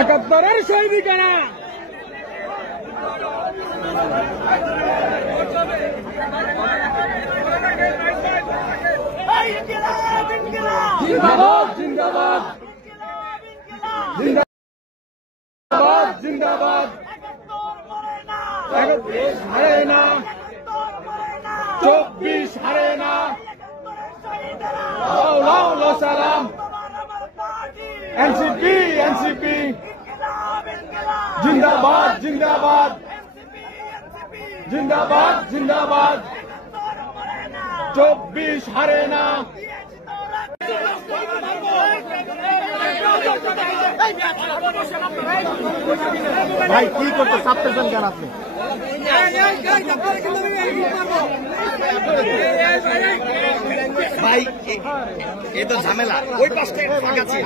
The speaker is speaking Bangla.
একাত্তরের সৈনিকেরা জিন্দাবাদ জিন্দাবাদ জিন্দাবাদ জিন্দাবাদ হারে না 24 হারে না সালাম এনসিপি এনসিপি জিন্দাবাদ জিন্দাবাদ জিন্দাবাদ জিন্দাবাদ 24 হারে না ভাই কি করতে চাপতেছেন কেন আপনি ভাই এই তো ঝামেলা ওই পাশে ফাঁকা ছিল